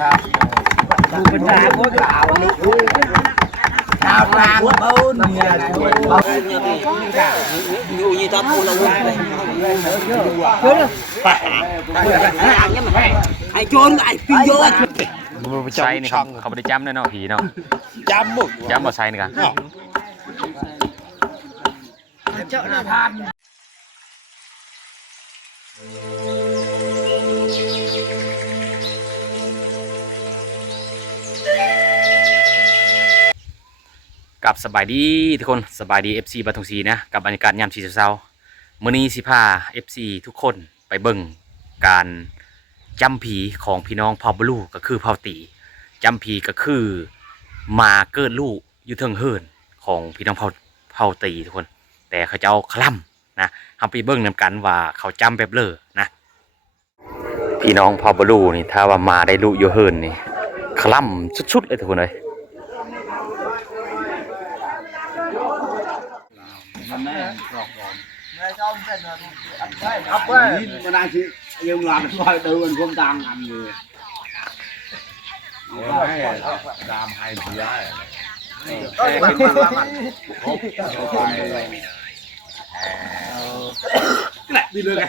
ครับภาษาพวกเราชาวกลางเบ้าเนี่ยอยู่ยี่ทับพูดเราไอ้โจรไอ้ปิโยนใส่นี่ครับเขาไม่ได้จำแน่นอนผีเนาะจำบ่ใส่นี่กันเจ้าหน้าทานกับสบายดีทุกคนสบายดี FC บัตรทงสีนะกับบรรยากาศยามเช้าๆมื้อนี้สิพา FC ทุกคนไปเบิ่งการจำผีของพี่น้องเผ่าบลูก็คือเผ่าตีจำผีก็คือมาเกิดลูกอยู่เทิงเฮิรนของพี่น้องเผ่าตีทุกคนแต่เขาเจ้าคล่ำนะเฮาไปเบิ่งนํกันว่าเขาจำแบบเลอนะพี่น้องเผ่าบลูนี่ถ้าว่ามาได้ลูกอยู่เฮิรนนี่คล่ำสุดๆเลยทุกคนเลยครับเว้ยมันน่าสิยังหลานคอยดูมันคงดังอันอยู่ตามให้เสียก็เป็นมันแหละดีเลยไง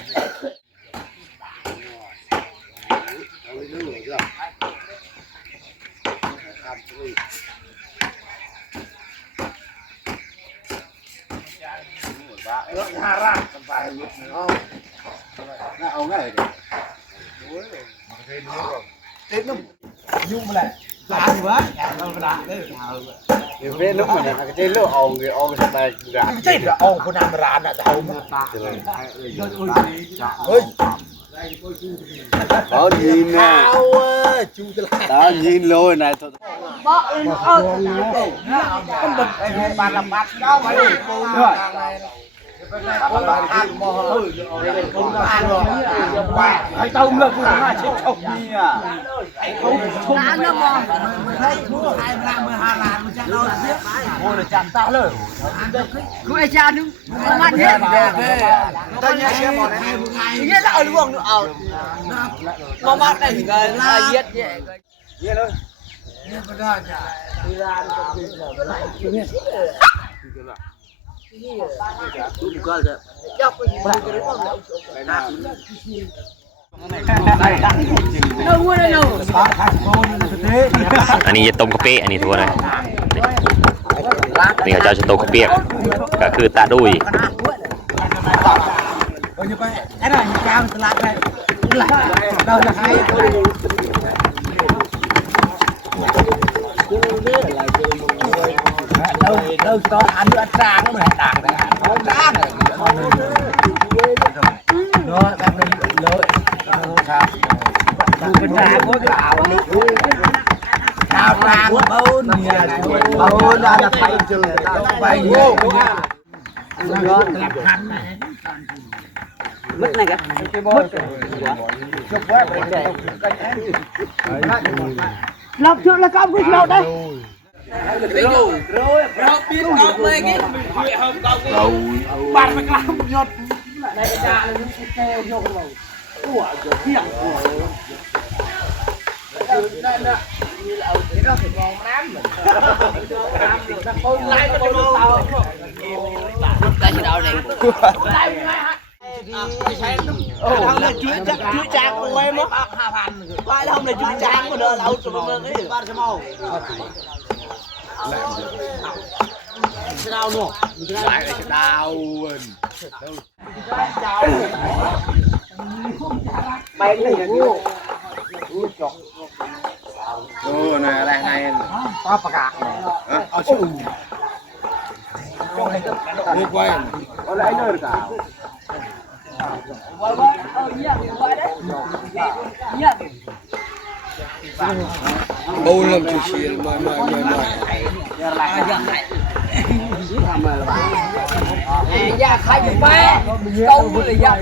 รถฮารากันไปยุดน่าเอาง่ายเลยโอ้ยมันเคยรู้ก่อนเต้นน้ำยุ่งมาแหละลาอยู่วะเราลาเลยเดี๋ยวเว้นลูกมันนะก็จะเลือกเอาเลยเอาไปสบายร้านใช่เอาคนนำร้านอ่ะจะเอามาตาเฮ้ยเขายินนะจูตลาดตายินเลยนายตัวบ้ามันเป็นไอ้บานละบัดเจ้าไปด้วยคนบ้านมอคนบ้านไอ้เต้าเลือกผู้ห้าชิดชกเนี่ยไอ้เขาชกน้ำละมอมันให้ทุกใครมาเมื่อ5 ล้านมันจะเอาเสียไปโอ้ยจับตาเลยคือไอ้ชานึงมันเนี่ยตอนนี้เชื่อหมดเลยเนี่ยเราเอาล่วงเอามามัดได้ถึงกันเย็ดเนี่ยเย็ดเลยเนี่ยก็ได้จ้ะที่ร้านก็กินแบบอะไรเนี่ยอันนี้จะต้มกะปิอันนี้ทุกคนเลยนี่เขาจะต้มกะปิก็คือตาดุยไอ้หน่อยยาวสลัดเลยเราจะให้เราต้องอันนี้ต่างเหมือนต่างนะต่างเนาะแบบนี้เลยครับภาษาพวกเราชาวกลางเบ้าเนี่ยเบ้าเราจะไปเจอไปโง่ก็หลับทันmất này kìa lọc trước là công cái lọc đây rồi biết học lên cái rồi bạn phải làm nhột này ra nó sẽ kêu vô cái đầu của thiệt của như là cái đó phải ngon lắm mình lại cái đồ tàu lại cái đầu này không là chuối chang của em á vai không là chuối chang mà đời lâu rồi mà cái ba trăm màu đau nữa lại cái đau bay này là ngu này đây này có bạc à ở chỗ đi quay có lấy nơi cả bầu làm chủ sĩ mời ya khai được ba câu mười ya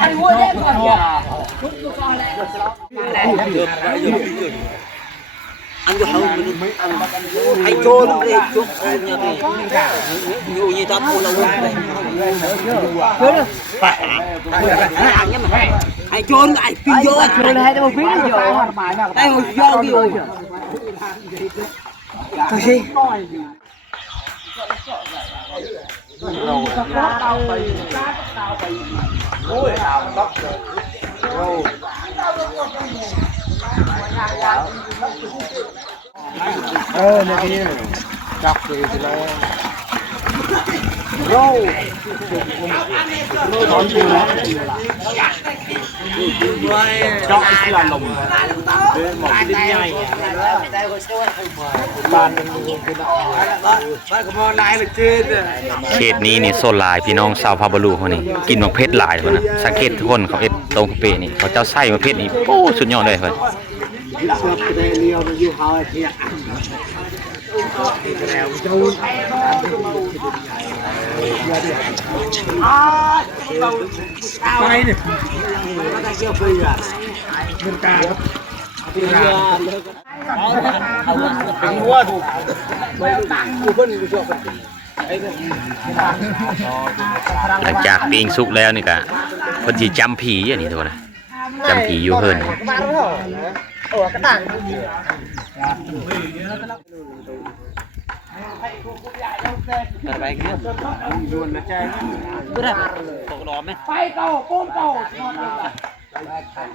anh mua đấy còn anh cho không hay trôn đi chúc nhà đi nhiều như ta mua lâu đây hay trôn lại phi vô trôn hay đâu phi vô đây hồi vô đi rồi thôi gì này kia chọc thì là râu đón chim đó chọc là lồng một cái đinh nhai bàn này là trên เขตนี้นี่โซนหลายพี่น้องชาวพาบาลูเขานี่กินมะเพ็ดหลายคนนะสังเกตทุกคนเขาเอ็ดตรงกะเปนี่เขาเจ้าไส้มะเพ็ดนี่โอ้สุดยอดเลยเพิ่น หลังจากปิ้งสุกแล้วนี่ก็เพิ่นสิจำผีอันนี้ทุกคนนะจำผีอยู่เพิ่น terbaik dia jual macam berapa kok dom eh pai kau pun kau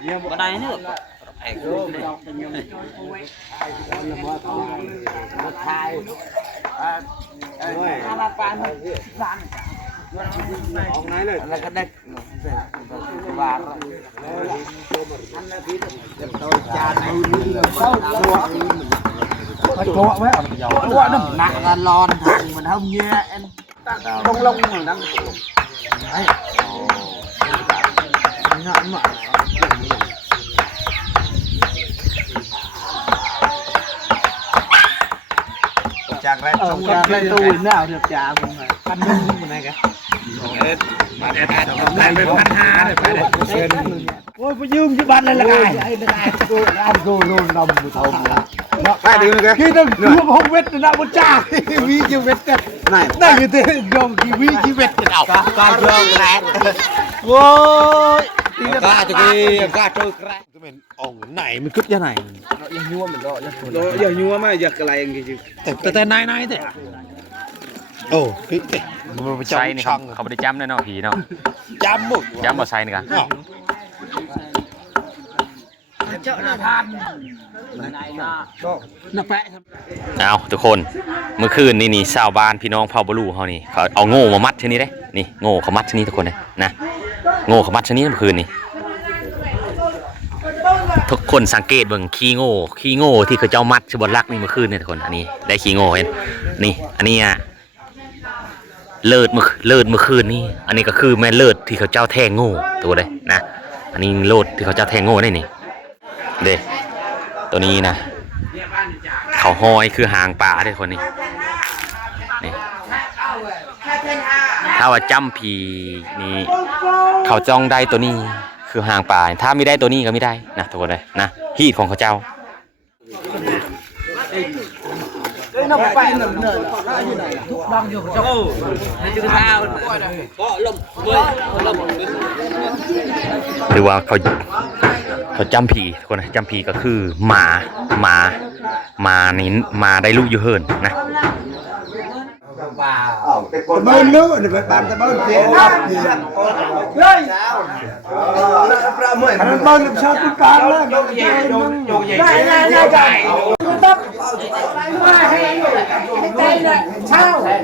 bên đây nữa ông nàyเลยlà cái đất và anh là biết tôi cha phải cố với ông giàu quá nó nặng là lon thằng mình không như em đông lông mà đang đấy nặng mà chàng lên tôi nào được chàng cũng phải ăn như này cả lại về 1.500 để phải để ôi phải dương chứ ban này là ai cô ăn cô luôn nằm một thầu phải được kìa khi nó không biết là một cha ví chưa biết này này như thế dòng thì ví chưa biết cái nào ca chơi cái ôi ca cho cái ca chơi cái mình ông này mình cướp ra này giờ nhua mình gọi giờ nhua mà giờ cái này gì chứแต่นายthếโอ้ไส้นี่เขาบ่ได้จำแน่เนาะผีเนาะ จำหมด จำบ่ไส้นี่กัน เจ้าหน้าพันน่ะแปะ เอาทุกคนเมื่อคืนนี่ชาวบ้านพี่น้องเผ่าบลูเขานี่เขาเอาโง่มามัดชนิดเด้นี่โง่เขามัดชนิดทุกคนเลยนะโง่เขามัดชนิดเมื่อคืนนี่ทุกคนสังเกตเบิ่งขี้โง่ที่เขาเจ้ามัดชบนลักนี่เมื่อคืนนี่ทุกคนอันนี้ได้ขี้โง่เห็นนี่อันนี้อะเลิศเมื่อคืนนี่อันนี้ก็คือแม่เลิศที่เขาเจ้าแทงโง่ตัวเลยนะอันนี้โลดที่เขาเจ้าแทงโง่ได้นี่เด้ตัวนี้นะเขาห้อยคือหางป่าได้คนนี้นี่ถ้าว่าจำผีนี่เขาจ้องได้ตัวนี้คือหางป่าถ้าไม่ได้ตัวนี้ก็ไม่ได้นะทุกคนเลยนะฮีดของเขาเจ้า nó phải nằm nở nó như này thuốc băng vô trong nó chưa sao có lồng lồng หรือว่าเขาจำผีทุกคนนะจำผีก็คือหมานี่มาได้ลูกอยู่เฮินนะ bơn nữa thì phải bàn ta bơn tiền đây anh bơn làm sao tôi can đó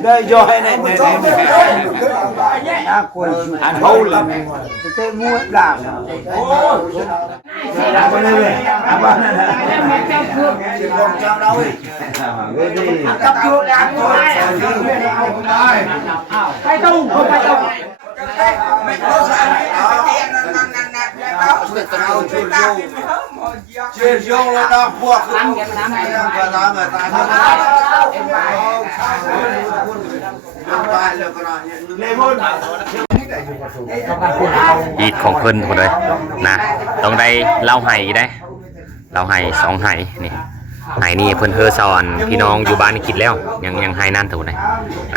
đây vô hay này anh hâu là cái mua làm cặp chuột làm phải tung không phải tung chuyện vô là đau buộc người taอีกของเพิ่นคนเลยนะต้องได้เล่าไห้ได้เล่าไห้2 ไห้นี่ ไหนี่เพิ่นเฮอซอนพี่น้องอยู่บ้านนี่กินแล้วยังไฮนั่นเท่าไหร่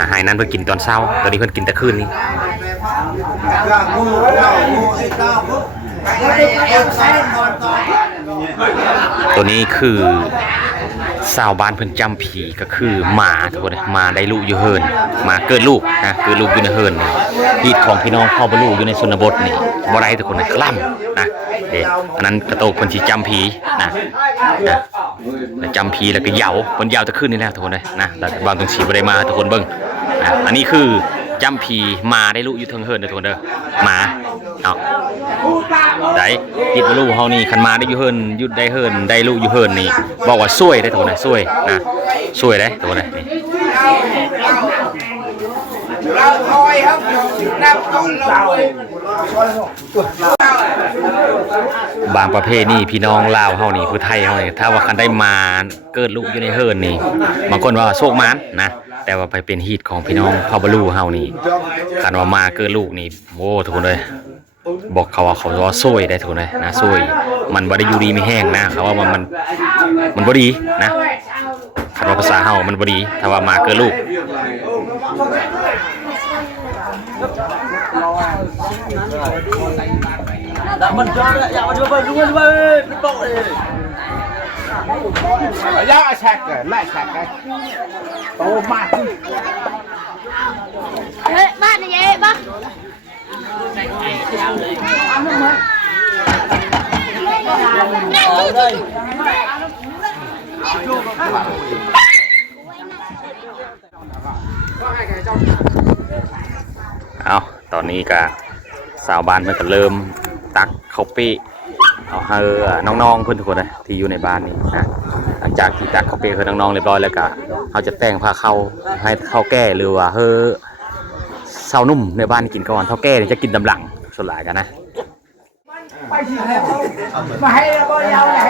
ไฮนั่นเพิ่นกินตอนเช้าตอนนี้เพิ่นกินแต่คืนนี้ตัวนี้คือชาวบ้านเพิ่นจำผีก็คือหมาทุกคนมาได้ลูกอยู่เฮินมาเกิดลูกนะเกิดลูกอยู่ในเฮินฮีดของพี่น้องพ่อบ่ลูกอยู่ในชนบทนี่บ่ได้ทุกคนนะคล่ำนะอันนั้นกระโตกเพิ่นสิจำผีนะจำผีแล้วก็เหยาเพิ่นเหยาจะขึ้นนี่แหละทุกคนเลยนะแล้วบางตรงสีบ่ได้มาทุกคนเบิ่งนะอันนี้คือจำผีมาได้ลูกอยู่เทิงเฮินทุกคนเด้อหมาเนาะได้ยิดลูกเฮานี่คันมาได้อยู่เฮินยุดได้เฮินได้ลูกอยู่เฮินนี่บอกว่าช่วยได้ทุกคนนะช่วยนะช่วยได้ทุกคนนี่เราคอยครับนับต้องลงเลยบางประเภทนี่พี่น้องลาวเฮานี่ผู้ไทยเฮานี่ถ้าว่าคันได้มาเกิดลูกอยู่ในเฮินนี่บางคนว่าโชคมานนะแต่ว่าไปเป็นฮีตของพี่น้องพ่อบลูเฮานี่คันว่ามาเกิดลูกนี่โอ้ทุกคนเลยบอกเขาว่าซวยได้ทุกคนเลยนะซวยมันบ่ได้อยู่ดีไม่แห้งนะเขาว่ามันบ่ดีนะคันว่าภาษาเฮามันบ่ดีถ้าว่ามาเกิดลูกมันจอดอยากมาช่วยเพื่อนช่วยเพื่อนเป็นโต๊ะเลยอยากแฉกเลยไล่แฉกเลยโตมากเฮ้ยบ้านนี่เอ๊ะบ้าเอาตอนนี้ก็สาวบ้านมันก็เริ่มตักข้าวปี้เอาให้น้องๆเพื่อนทุกคนเลยที่อยู่ในบ้านนี้นะหลังจากที่ตักข้าวปี้ให้น้องๆเรียบร้อยแล้วก็เขาจะแต่งผ้าเข้าให้เข้าแก่หรือว่าให้สาวนุ่มในบ้านกินก่อนเท่าแก่จะกินตำหลังส่วนหลายกันนะมาให้เรายาวให้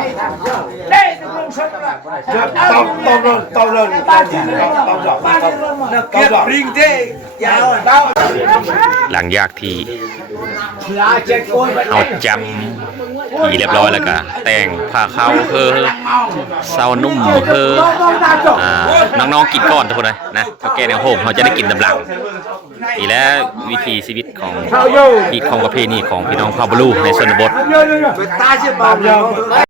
ได้ต้องลงสักต้องเก็บริงเด้ยาวหลังจากที่เอาจำผีเรียบร้อยแล้วก็แต่งผ้าเข้าเพื่อเศร้านุ่มเพื่อน้องๆกินก่อนทุกคนเลยนะเท่าแก่ในโฮมเขาจะได้กินตำหลังนี่แหละวิถีชีวิตของอีกของประเพณีของพี่น้องพ่อบลูในชนบท